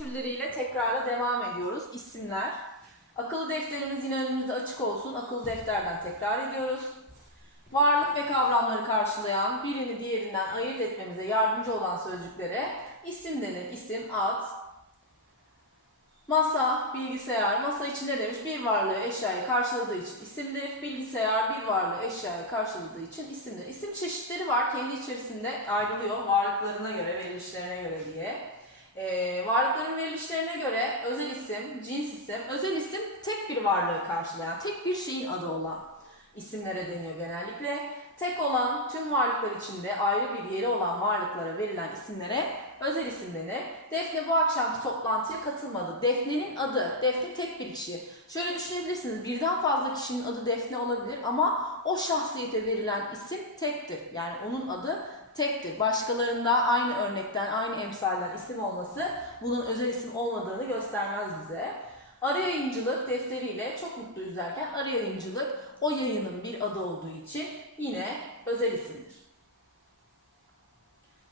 türleriyle tekrara devam ediyoruz. İsimler. Akıllı defterimiz yine önümüzde açık olsun. Akıllı defterden tekrar ediyoruz. Varlık ve kavramları karşılayan, birini diğerinden ayırt etmemize yardımcı olan sözcüklere isim denir. İsim, ad. Masa, bilgisayar. Masa için ne demiş? Bir varlığı eşyayı karşıladığı için isimdir. Bilgisayar bir varlığı eşyayı karşıladığı için isimdir. İsim çeşitleri var. Kendi içerisinde ayrılıyor. Varlıklarına göre, verilişlerine göre diye. Ee, varlıkların verilişlerine göre özel isim, cins isim, özel isim tek bir varlığı karşılayan, tek bir şeyin adı olan isimlere deniyor genellikle. Tek olan tüm varlıklar içinde ayrı bir yeri olan varlıklara verilen isimlere özel isim denir. Defne bu akşamki toplantıya katılmadı. Defne'nin adı, Defne tek bir kişi. Şöyle düşünebilirsiniz, birden fazla kişinin adı Defne olabilir ama o şahsiyete verilen isim tektir. Yani onun adı tektir. Başkalarında aynı örnekten, aynı emsalden isim olması bunun özel isim olmadığını göstermez bize. Arı yayıncılık defteriyle çok mutluyuz derken arı yayıncılık o yayının bir adı olduğu için yine özel isimdir.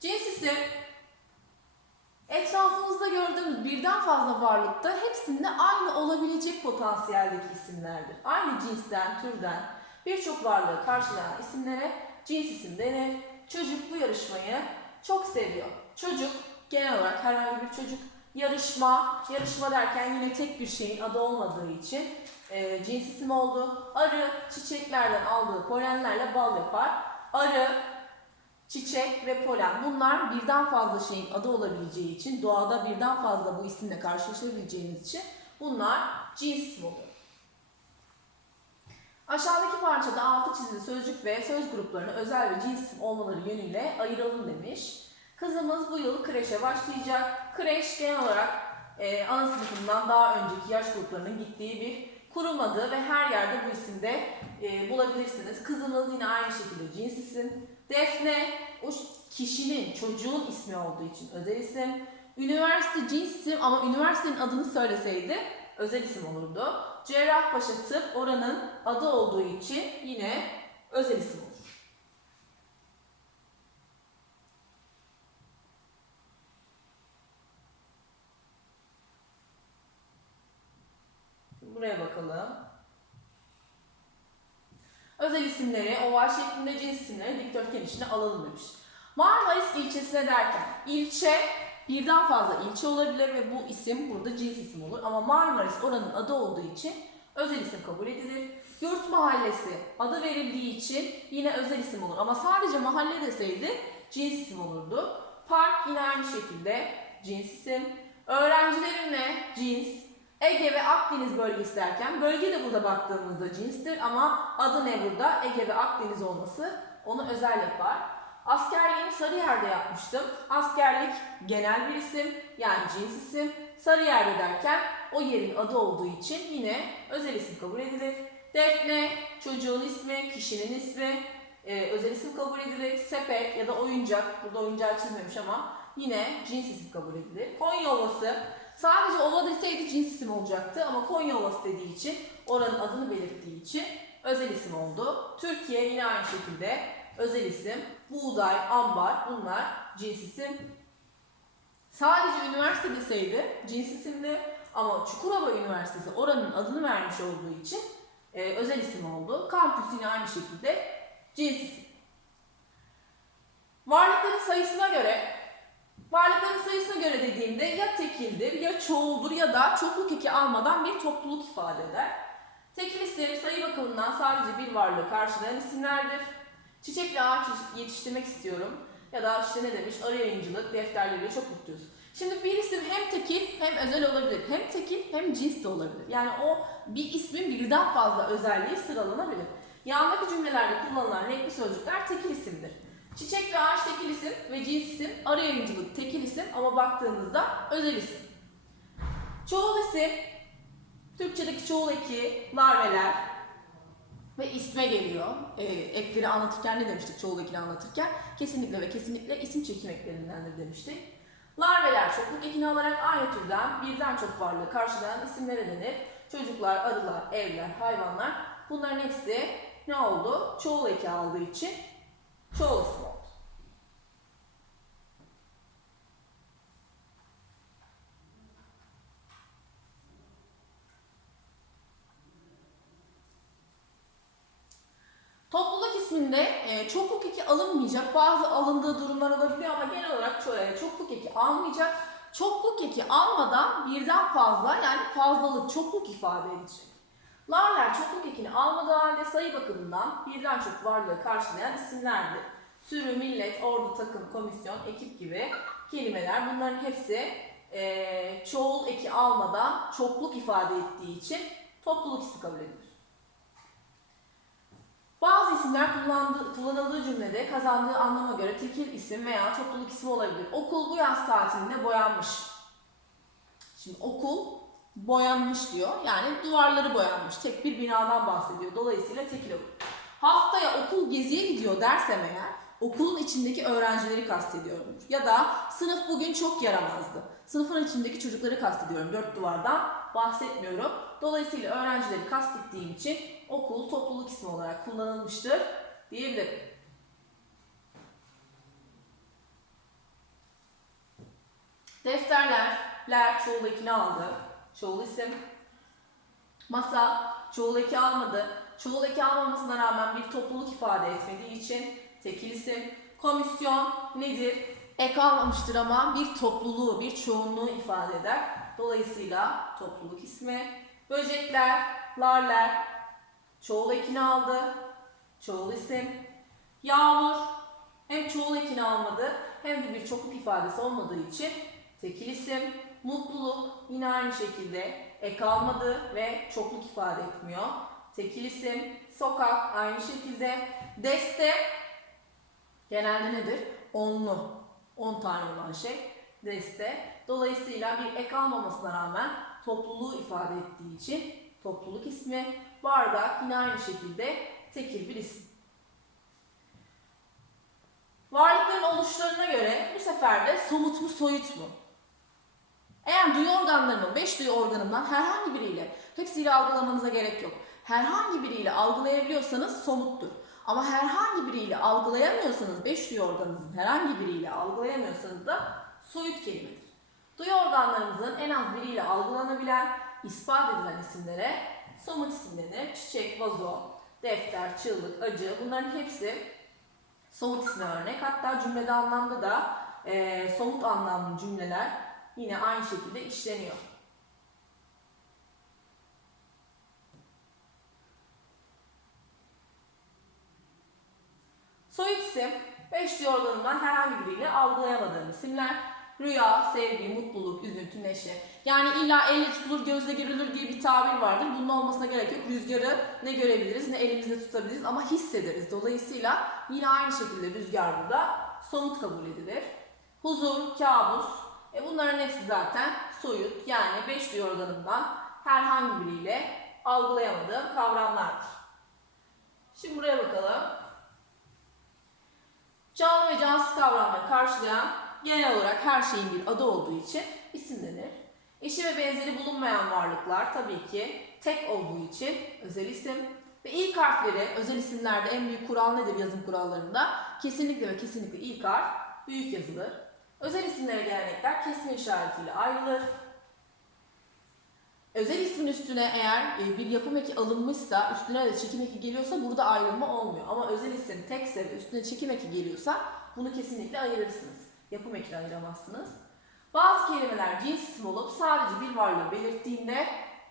Cins isim etrafımızda gördüğümüz birden fazla varlıkta hepsinde aynı olabilecek potansiyeldeki isimlerdir. Aynı cinsten, türden birçok varlığı karşılayan isimlere cins isim denir. Çocuk bu yarışmayı çok seviyor. Çocuk genel olarak herhangi bir çocuk yarışma, yarışma derken yine tek bir şeyin adı olmadığı için e, cins isim oldu. Arı çiçeklerden aldığı polenlerle bal yapar. Arı, çiçek ve polen bunlar birden fazla şeyin adı olabileceği için doğada birden fazla bu isimle karşılaşabileceğimiz için bunlar cins isim oluyor. Aşağıdaki parçada altı çizili sözcük ve söz gruplarını özel ve cins olmaları yönüyle ayıralım demiş. Kızımız bu yıl kreşe başlayacak. Kreş genel olarak e, ana sınıfından daha önceki yaş gruplarının gittiği bir kurum adı ve her yerde bu isimde e, bulabilirsiniz. Kızımız yine aynı şekilde cins isim. Defne o kişinin, çocuğun ismi olduğu için özel isim. Üniversite cins isim ama üniversitenin adını söyleseydi özel isim olurdu. Cerrahpaşa Tıp oranın adı olduğu için yine özel isim olur. Buraya bakalım. Özel isimleri oval şeklinde cins isimleri dikdörtgen içine alalım demiş. Marmaris ilçesine derken ilçe birden fazla ilçe olabilir ve bu isim burada cins isim olur. Ama Marmaris oranın adı olduğu için özel isim kabul edilir. Yurt mahallesi adı verildiği için yine özel isim olur. Ama sadece mahalle deseydi cins isim olurdu. Park yine aynı şekilde cins isim. Öğrencilerimle cins, Ege ve Akdeniz bölgesi derken bölge de burada baktığımızda cinstir ama adı ne burada? Ege ve Akdeniz olması onu özel yapar. Askerliğimi Sarıyer'de yapmıştım. Askerlik genel bir isim yani cins isim. Sarıyer'de derken o yerin adı olduğu için yine özel isim kabul edilir. Defne çocuğun ismi, kişinin ismi, e, özel isim kabul edilir. Sepet ya da oyuncak, burada oyuncağı çizmemiş ama yine cins isim kabul edilir. Konya Ovası Sadece ova deseydi cins isim olacaktı ama Konya Ovası dediği için oranın adını belirttiği için özel isim oldu. Türkiye yine aynı şekilde özel isim. Buğday, ambar bunlar cins isim. Sadece üniversite deseydi cins isimdi ama Çukurova Üniversitesi oranın adını vermiş olduğu için e, özel isim oldu. Kampüs yine aynı şekilde cins isim. Varlıkların sayısına göre Varlıkların sayısına göre dediğimde ya tekildir, ya çoğuldur ya da çokluk eki almadan bir topluluk ifade eder. Tekil isim sayı bakımından sadece bir varlığı karşılayan isimlerdir. Çiçek ve ağaç yetiştirmek istiyorum. Ya da işte ne demiş, arı yayıncılık, defterleriyle çok mutluyuz. Şimdi bir isim hem tekil hem özel olabilir. Hem tekil hem cins de olabilir. Yani o bir ismin birden fazla özelliği sıralanabilir. Yandaki cümlelerde kullanılan renkli sözcükler tekil isimdir. Çiçek ve ağaç tekil isim ve cins isim, arı yayıncılık tekil isim ama baktığımızda özel isim. Çoğul isim, Türkçedeki çoğul eki, larveler ve isme geliyor. Ee, ekleri anlatırken ne demiştik çoğul ekini anlatırken? Kesinlikle ve kesinlikle isim çekim eklerindendir demiştik. Larveler çokluk ekini alarak aynı türden birden çok varlığı karşılayan isimlere denir. Çocuklar, arılar, evler, hayvanlar bunların hepsi ne oldu? Çoğul eki aldığı için çoğul isim oldu. isminde e, çokluk eki alınmayacak. Bazı alındığı durumlar olabiliyor ama genel olarak e, çokluk eki almayacak. Çokluk eki almadan birden fazla yani fazlalık, çokluk ifade edecek. Larler çokluk ekini almadığı halde sayı bakımından birden çok varlığı karşılayan isimlerdir. Sürü, millet, ordu, takım, komisyon, ekip gibi kelimeler bunların hepsi e, çoğul eki almadan çokluk ifade ettiği için topluluk ismi kabul edilir. Bazı isimler kullandığı, kullanıldığı cümlede kazandığı anlama göre tekil isim veya topluluk ismi olabilir. Okul bu yaz tatilinde boyanmış. Şimdi okul boyanmış diyor. Yani duvarları boyanmış. Tek bir binadan bahsediyor. Dolayısıyla tekil olur. Haftaya okul geziye gidiyor dersem eğer okulun içindeki öğrencileri kastediyorumdur. Ya da sınıf bugün çok yaramazdı. Sınıfın içindeki çocukları kastediyorum. Dört duvardan bahsetmiyorum. Dolayısıyla öğrencileri kastettiğim için okul topluluk ismi olarak kullanılmıştır diyebilirim. Defterler, ler çoğul ekini aldı. Çoğul isim. Masa çoğul eki almadı. Çoğul eki almamasına rağmen bir topluluk ifade etmediği için tekil isim. Komisyon nedir? Ek almamıştır ama bir topluluğu, bir çoğunluğu ifade eder. Dolayısıyla topluluk ismi. Böcekler, larler çoğul ekini aldı. Çoğul isim. Yağmur hem çoğul ekini almadı hem de bir çokluk ifadesi olmadığı için tekil isim. Mutluluk yine aynı şekilde ek almadı ve çokluk ifade etmiyor. Tekil isim. Sokak aynı şekilde. Deste genelde nedir? Onlu. 10 tane olan şey deste. Dolayısıyla bir ek almamasına rağmen topluluğu ifade ettiği için topluluk ismi. Bardak yine aynı şekilde tekil bir isim. Varlıkların oluşlarına göre bu sefer de somut mu soyut mu? Eğer duyu organlarının 5 duyu organından herhangi biriyle, hepsiyle algılamanıza gerek yok. Herhangi biriyle algılayabiliyorsanız somuttur. Ama herhangi biriyle algılayamıyorsanız, 5 duyu organınızın herhangi biriyle algılayamıyorsanız da soyut kelimedir. Duyu organlarımızın en az biriyle algılanabilen, ispat edilen isimlere somut isim denir. Çiçek, vazo, defter, çığlık, acı bunların hepsi somut isme örnek. Hatta cümlede anlamda da eee, somut anlamlı cümleler yine aynı şekilde işleniyor. Soyut isim, beş duyu herhangi biriyle algılayamadığım isimler. Rüya, sevgi, mutluluk, üzüntü, neşe. Yani illa elle tutulur, gözle görülür diye bir tabir vardır. Bunun olmasına gerek yok. Rüzgarı ne görebiliriz, ne elimizde tutabiliriz ama hissederiz. Dolayısıyla yine aynı şekilde rüzgar burada somut kabul edilir. Huzur, kabus, e bunların hepsi zaten soyut. Yani beş duyu herhangi biriyle algılayamadığım kavramlardır. Şimdi buraya bakalım. Canlı ve cansız kavramları karşılayan genel olarak her şeyin bir adı olduğu için isim denir. Eşi ve benzeri bulunmayan varlıklar tabii ki tek olduğu için özel isim. Ve ilk harfleri özel isimlerde en büyük kural nedir yazım kurallarında? Kesinlikle ve kesinlikle ilk harf büyük yazılır. Özel isimlere gelenekler kesme işaretiyle ayrılır. Özel ismin üstüne eğer e, bir yapım eki alınmışsa, üstüne de çekim eki geliyorsa burada ayrılma olmuyor. Ama özel isim tekse ve üstüne çekim eki geliyorsa bunu kesinlikle ayırırsınız. Yapım ekini ayıramazsınız. Bazı kelimeler cins isim olup sadece bir varlığı belirttiğinde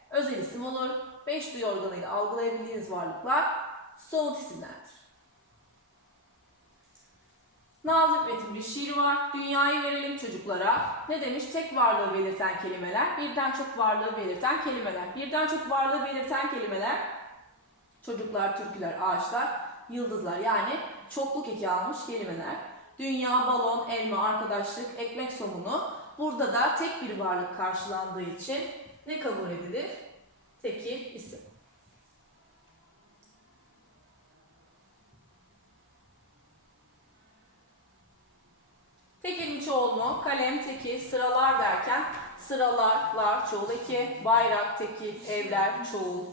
özel isim olur. Beş duyu organıyla algılayabildiğiniz varlıklar soğut isimlerdir. Nazım Hikmet'in bir şiiri var. Dünyayı verelim çocuklara. Ne demiş? Tek varlığı belirten kelimeler, birden çok varlığı belirten kelimeler. Birden çok varlığı belirten kelimeler çocuklar, türküler, ağaçlar, yıldızlar yani çokluk eki almış kelimeler. Dünya, balon, elma, arkadaşlık, ekmek somunu. Burada da tek bir varlık karşılandığı için ne kabul edilir? Tekil isim. Kalem, tekil, sıralar derken sıralarlar çoğul eki, bayrak, tekil, evler, çoğul,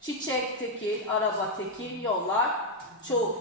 çiçek, tekil, araba, tekil, yollar, çoğul.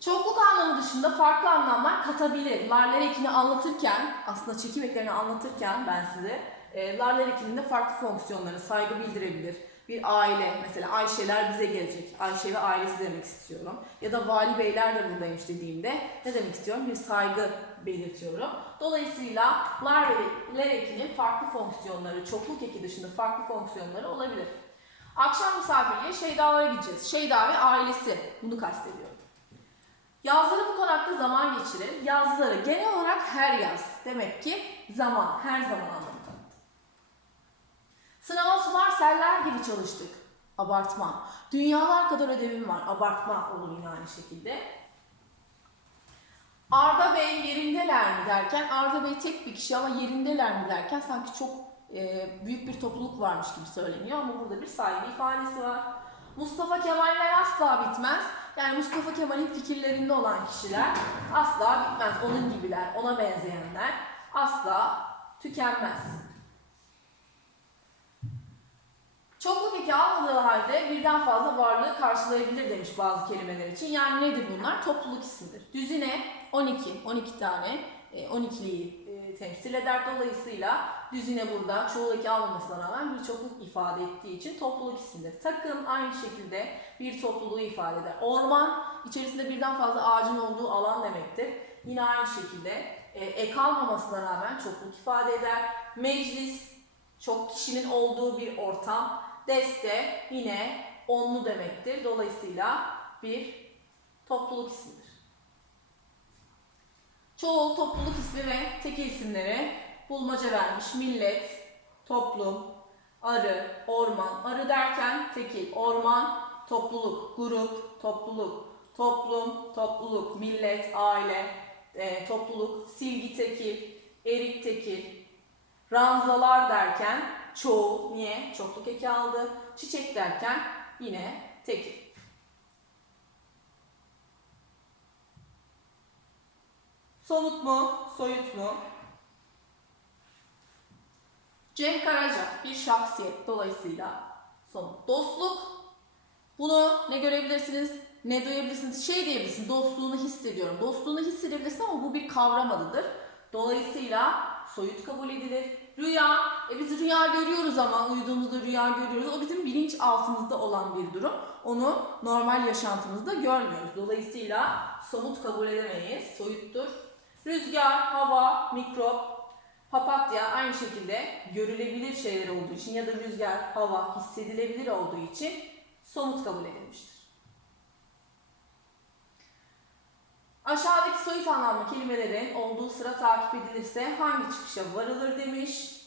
Çokluk anlamı dışında farklı anlamlar katabilir. Larler ekini anlatırken, aslında çekim eklerini anlatırken ben size e, larler ekinin de farklı fonksiyonları, saygı bildirebilir, Bir aile mesela Ayşeler bize gelecek. Ayşe ve ailesi demek istiyorum. Ya da vali beyler de buradaymış dediğimde ne demek istiyorum? Bir saygı belirtiyorum. Dolayısıyla lar ve ler ekinin farklı fonksiyonları, çokluk eki dışında farklı fonksiyonları olabilir. Akşam misafirliğe Şeyda'lara gideceğiz. Şeyda ve ailesi. Bunu kastediyorum. Yazları bu konakta zaman geçirir. Yazları genel olarak her yaz. Demek ki zaman, her zaman anlamında. Sınava sular seller gibi çalıştık. Abartma. Dünyalar kadar ödevim var. Abartma olur yine aynı şekilde. Arda Bey yerindeler mi derken, Arda Bey tek bir kişi ama yerindeler mi derken sanki çok e, büyük bir topluluk varmış gibi söyleniyor ama burada bir saygı ifadesi var. Mustafa Kemaller asla bitmez. Yani Mustafa Kemal'in fikirlerinde olan kişiler asla bitmez. Onun gibiler, ona benzeyenler asla tükenmez. Çokluk eki almadığı halde birden fazla varlığı karşılayabilir demiş bazı kelimeler için. Yani nedir bunlar? Topluluk ismidir. Düzine 12, 12 tane e, 12'liyi e, temsil eder. Dolayısıyla düzine burada çoğul eki almamasına rağmen bir çokluk ifade ettiği için topluluk ismidir. Takım aynı şekilde bir topluluğu ifade eder. Orman içerisinde birden fazla ağacın olduğu alan demektir. Yine aynı şekilde e, ek almamasına rağmen çokluk ifade eder. Meclis çok kişinin olduğu bir ortam. Deste yine onlu demektir. Dolayısıyla bir topluluk ismidir. Çoğul topluluk ismi ve tekil isimleri bulmaca vermiş. Millet, toplum, arı, orman. Arı derken tekil, orman, topluluk, grup, topluluk, toplum, topluluk, millet, aile, e, topluluk, silgi tekil, erik tekil, ranzalar derken çoğul, niye? Çokluk eki aldı. Çiçek derken yine tekil. Somut mu, soyut mu? Cem Karaca bir şahsiyet dolayısıyla somut. Dostluk bunu ne görebilirsiniz, ne duyabilirsiniz, şey diyebilirsiniz, dostluğunu hissediyorum. Dostluğunu hissedebilirsin ama bu bir kavram adıdır. Dolayısıyla soyut kabul edilir. Rüya, e biz rüya görüyoruz ama uyuduğumuzda rüya görüyoruz. O bizim bilinç altımızda olan bir durum. Onu normal yaşantımızda görmüyoruz. Dolayısıyla somut kabul edemeyiz, soyuttur. Rüzgar, hava, mikrop, papatya aynı şekilde görülebilir şeyler olduğu için ya da rüzgar, hava hissedilebilir olduğu için somut kabul edilmiştir. Aşağıdaki soyut anlamlı kelimelerin olduğu sıra takip edilirse hangi çıkışa varılır demiş.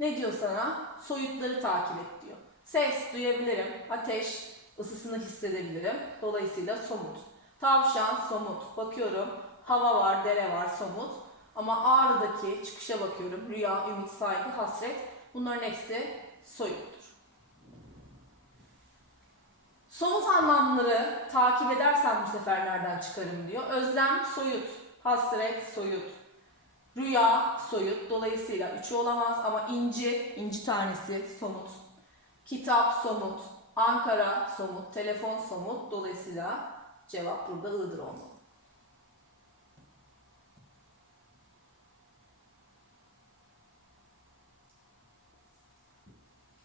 Ne diyor sana? Soyutları takip et diyor. Ses duyabilirim, ateş ısısını hissedebilirim. Dolayısıyla somut. Tavşan somut. Bakıyorum hava var, dere var somut. Ama Ağrı'daki çıkışa bakıyorum. Rüya, ümit, saygı, hasret. Bunların hepsi soyuttur. Somut anlamları takip edersen bu sefer nereden çıkarım diyor. Özlem soyut, hasret soyut, rüya soyut. Dolayısıyla üçü olamaz ama inci, inci tanesi somut. Kitap somut, Ankara somut, telefon somut. Dolayısıyla cevap burada ı'dır olmalı.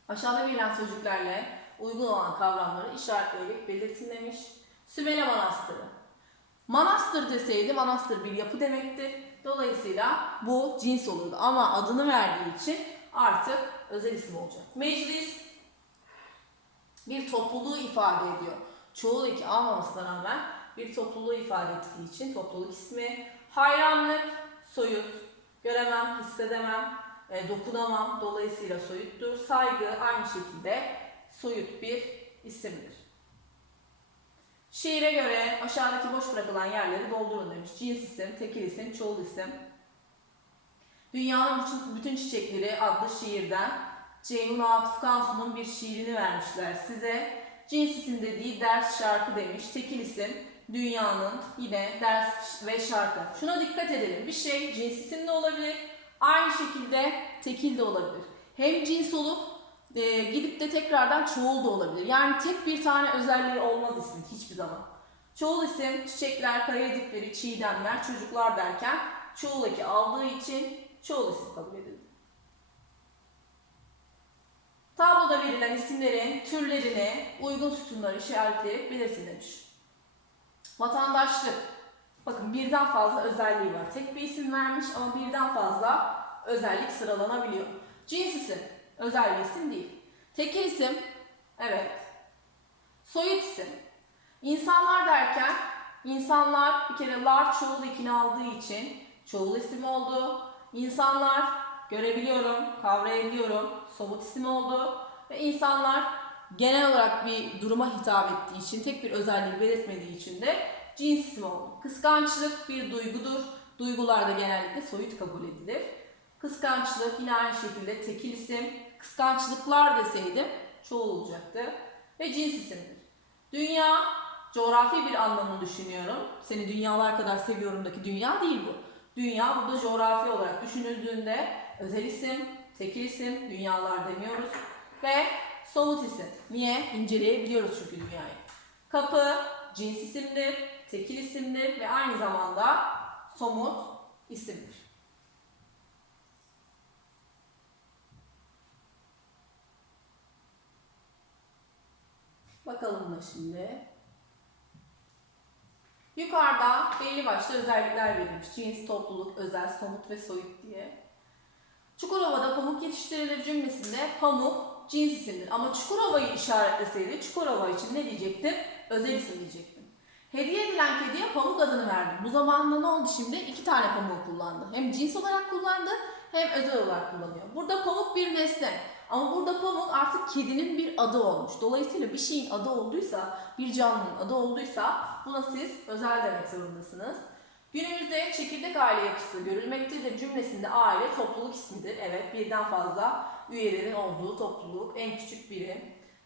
Aşağıda verilen sözcüklerle uygun olan kavramları işaretleyerek belirtin demiş. Sümele Manastırı. Manastır deseydi manastır bir yapı demektir. Dolayısıyla bu cins olurdu ama adını verdiği için artık özel isim olacak. Meclis bir topluluğu ifade ediyor. Çoğul eki almamasına rağmen bir topluluğu ifade ettiği için topluluk ismi. Hayranlık soyut, göremem, hissedemem, e, dokunamam. Dolayısıyla soyuttur. Saygı aynı şekilde soyut bir isimdir. Şiire göre aşağıdaki boş bırakılan yerleri doldurun demiş. Cins isim, tekil isim, çoğul isim. Dünyanın bütün, Çiçekleri adlı şiirden Ceyhun Atıf Kansu'nun bir şiirini vermişler size. Cins isim dediği ders şarkı demiş. Tekil isim dünyanın yine ders ve şarkı. Şuna dikkat edelim. Bir şey cins isim de olabilir. Aynı şekilde tekil de olabilir. Hem cins olup e, gidip de tekrardan çoğul da olabilir. Yani tek bir tane özelliği olmaz ismin hiçbir zaman. Çoğul isim çiçekler, kaya dipleri, çiğdemler, çocuklar derken çoğul eki aldığı için çoğul isim kabul edildi. Tabloda verilen isimlerin türlerini uygun sütunları işaretleyip belirtin demiş. Vatandaşlık. Bakın birden fazla özelliği var. Tek bir isim vermiş ama birden fazla özellik sıralanabiliyor. Cins isim. Özel bir isim değil. Tekil isim. Evet. Soyut isim. İnsanlar derken insanlar bir kere lar çoğul ekini aldığı için çoğul isim oldu. İnsanlar görebiliyorum, kavrayabiliyorum. Somut isim oldu. Ve insanlar genel olarak bir duruma hitap ettiği için, tek bir özelliği belirtmediği için de cins isim oldu. Kıskançlık bir duygudur. Duygular da genellikle soyut kabul edilir. Kıskançlık yine aynı şekilde tekil isim. Kıskançlıklar deseydim çoğul olacaktı. Ve cins isimdir. Dünya, coğrafi bir anlamını düşünüyorum. Seni dünyalar kadar seviyorumdaki dünya değil bu. Dünya burada coğrafi olarak düşünüldüğünde özel isim, tekil isim, dünyalar demiyoruz. Ve somut isim. Niye? İnceleyebiliyoruz çünkü dünyayı. Kapı, cins isimdir, tekil isimdir ve aynı zamanda somut isimdir. Bakalım buna şimdi. Yukarıda belli başlı özellikler verilmiş. Cins, topluluk, özel, somut ve soyut diye. Çukurova'da pamuk yetiştirilir cümlesinde pamuk cins isimdir. Ama Çukurova'yı işaretleseydi Çukurova için ne diyecektim? Özel isim diyecektim. Hediye edilen kediye pamuk adını verdim. Bu zamanda ne oldu şimdi? İki tane pamuk kullandı. Hem cins olarak kullandı hem özel olarak kullanıyor. Burada pamuk bir nesne. Ama burada pamuk artık kedinin bir adı olmuş. Dolayısıyla bir şeyin adı olduysa, bir canlının adı olduysa buna siz özel demek zorundasınız. Günümüzde çekirdek aile yapısı görülmektedir cümlesinde aile topluluk ismidir. Evet birden fazla üyelerin olduğu topluluk en küçük birim.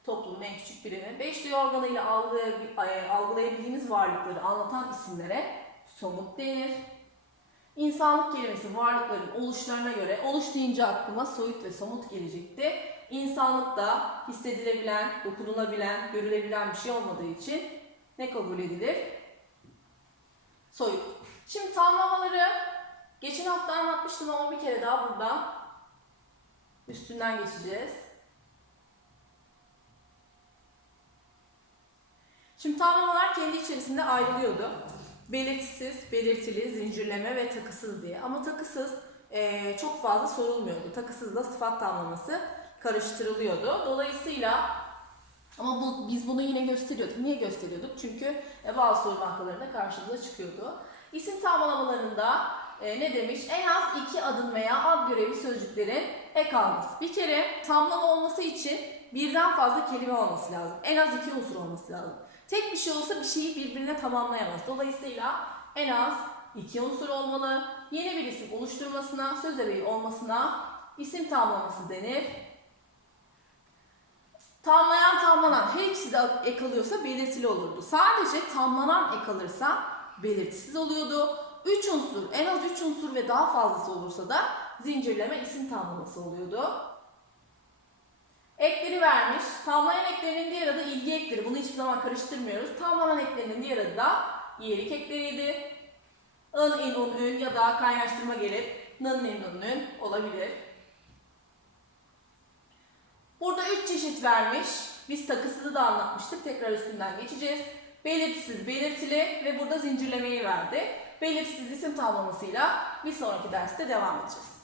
Toplumun en küçük birimi. Beş duyu organıyla algılayabil- algılayabildiğimiz varlıkları anlatan isimlere somut denir. İnsanlık kelimesi varlıkların oluşlarına göre oluş deyince aklıma soyut ve somut gelecekti. İnsanlık da hissedilebilen, dokunulabilen, görülebilen bir şey olmadığı için ne kabul edilir? Soyut. Şimdi tamlamaları geçen hafta anlatmıştım ama bir kere daha burada üstünden geçeceğiz. Şimdi tamlamalar kendi içerisinde ayrılıyordu. Belirtisiz, belirtili, zincirleme ve takısız diye. Ama takısız eee, çok fazla sorulmuyordu. Takısızla sıfat tamlaması karıştırılıyordu. Dolayısıyla ama bu, biz bunu yine gösteriyorduk. Niye gösteriyorduk? Çünkü e, bazı soru bankalarında karşımıza çıkıyordu. İsim tamlamalarında e, ne demiş? En az iki adım veya ad görevi sözcüklerin ek alması. Bir kere tamlama olması için birden fazla kelime olması lazım. En az iki unsur olması lazım. Tek bir şey olsa bir şeyi birbirine tamamlayamaz. Dolayısıyla en az iki unsur olmalı. Yeni bir isim oluşturmasına, söz ebeği olmasına isim tamlaması denir. Tamlayan tamlanan her ikisi de ek alıyorsa belirtili olurdu. Sadece tamlanan ek alırsa belirtisiz oluyordu. Üç unsur, en az üç unsur ve daha fazlası olursa da zincirleme isim tamlaması oluyordu. Ekleri vermiş. Tamlayan eklerinin diğer adı ilgi ekleri. Bunu hiçbir zaman karıştırmıyoruz. Tamlanan eklerinin diğer adı da iyilik ekleriydi. ın, in, un, ün ya da kaynaştırma gelip nın, nin, nün olabilir. Burada üç çeşit vermiş. Biz takısını da anlatmıştık. Tekrar üstünden geçeceğiz. Belirtisiz, belirtili ve burada zincirlemeyi verdi. Belirtisiz isim tamlamasıyla bir sonraki derste devam edeceğiz.